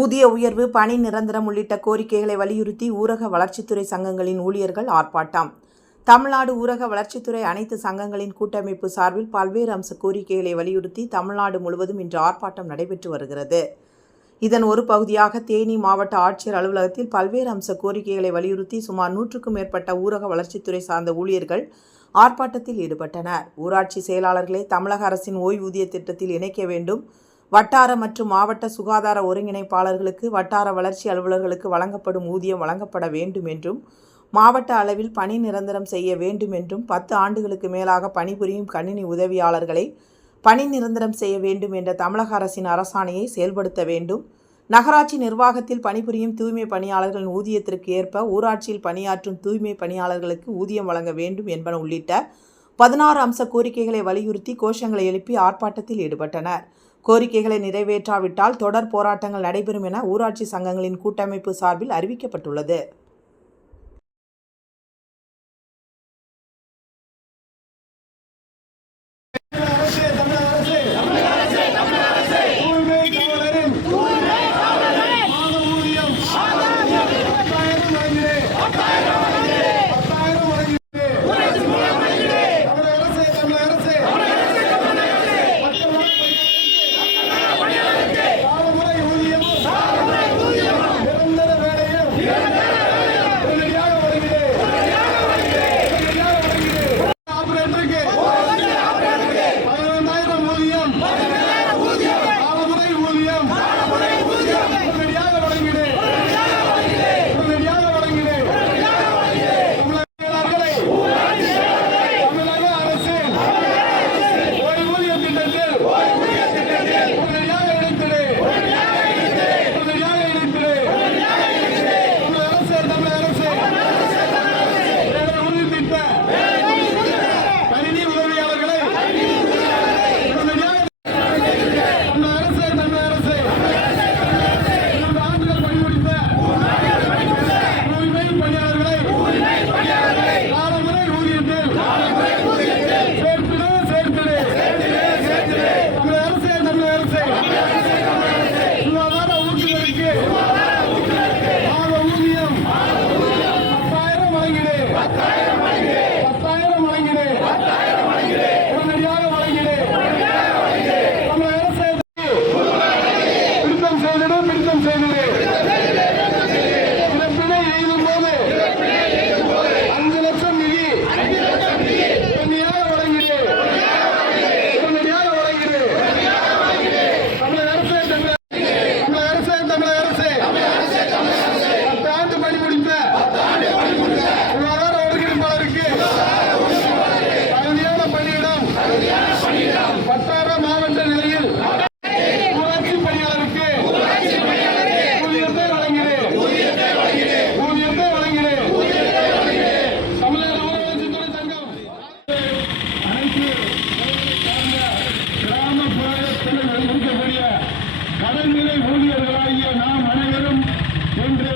ஊதிய உயர்வு, பணி நிரந்தரம் உள்ளிட்ட கோரிக்கைகளை வலியுறுத்தி ஊரக வளர்ச்சித்துறை சங்கங்களின் ஊழியர்கள் ஆர்ப்பாட்டம். தமிழ்நாடு ஊரக வளர்ச்சித்துறை அனைத்து சங்கங்களின் கூட்டமைப்பு சார்பில் பல்வேறு அம்ச கோரிக்கைகளை வலியுறுத்தி தமிழ்நாடு முழுவதும் இன்று ஆர்ப்பாட்டம் நடைபெற்று வருகிறது. இதன் ஒரு பகுதியாக தேனி மாவட்ட ஆட்சியர் அலுவலகத்தில் பல்வேறு அம்ச கோரிக்கைகளை வலியுறுத்தி சுமார் 100க்கும் மேற்பட்ட ஊரக வளர்ச்சித்துறை சார்ந்த ஊழியர்கள் ஆர்ப்பாட்டத்தில் ஈடுபட்டனர். ஊராட்சி செயலாளர்களை தமிழக அரசின் ஓய்வூதிய திட்டத்தில் இணைக்க வேண்டும், வட்டார மற்றும் மாவட்ட சுகாதார ஒருங்கிணைப்பாளர்களுக்கு, வட்டார வளர்ச்சி அலுவலர்களுக்கு வழங்கப்படும் ஊதியம் வழங்கப்பட வேண்டும் என்றும், மாவட்ட அளவில் பணி நிரந்தரம் செய்ய வேண்டும் என்றும், 10 ஆண்டுகளுக்கு மேலாக பணிபுரியும் கணினி உதவியாளர்களை பணி நிரந்தரம் செய்ய வேண்டும் என்ற தமிழக அரசின் அரசாணையை செயல்படுத்த வேண்டும், நகராட்சி நிர்வாகத்தில் பணிபுரியும் தூய்மை பணியாளர்களின் ஊதியத்திற்கு ஏற்ப ஊராட்சியில் பணியாற்றும் தூய்மை பணியாளர்களுக்கு ஊதியம் வழங்க வேண்டும் என்பன உள்ளிட்ட 16 அம்ச கோரிக்கைகளை வலியுறுத்தி கோஷங்களை எழுப்பி ஆர்ப்பாட்டத்தில் ஈடுபட்டனர். கோரிக்கைகளை நிறைவேற்றாவிட்டால் தொடர் போராட்டங்கள் நடைபெறும் என ஊராட்சி சங்கங்களின் கூட்டமைப்பு சார்பில் அறிவிக்கப்பட்டுள்ளது. வட்டார மாவட்ட நிலையில் ஊராட்சி பணியாளருக்கு ஊதியத்தை வழங்கினேன். தமிழக ஊரகத்துறை சங்கம் அனைத்து கிராமப்புறத்தில் இருக்கக்கூடிய கடல்நிலை ஊழியர்களாகிய நாம் அனைவரும் இன்று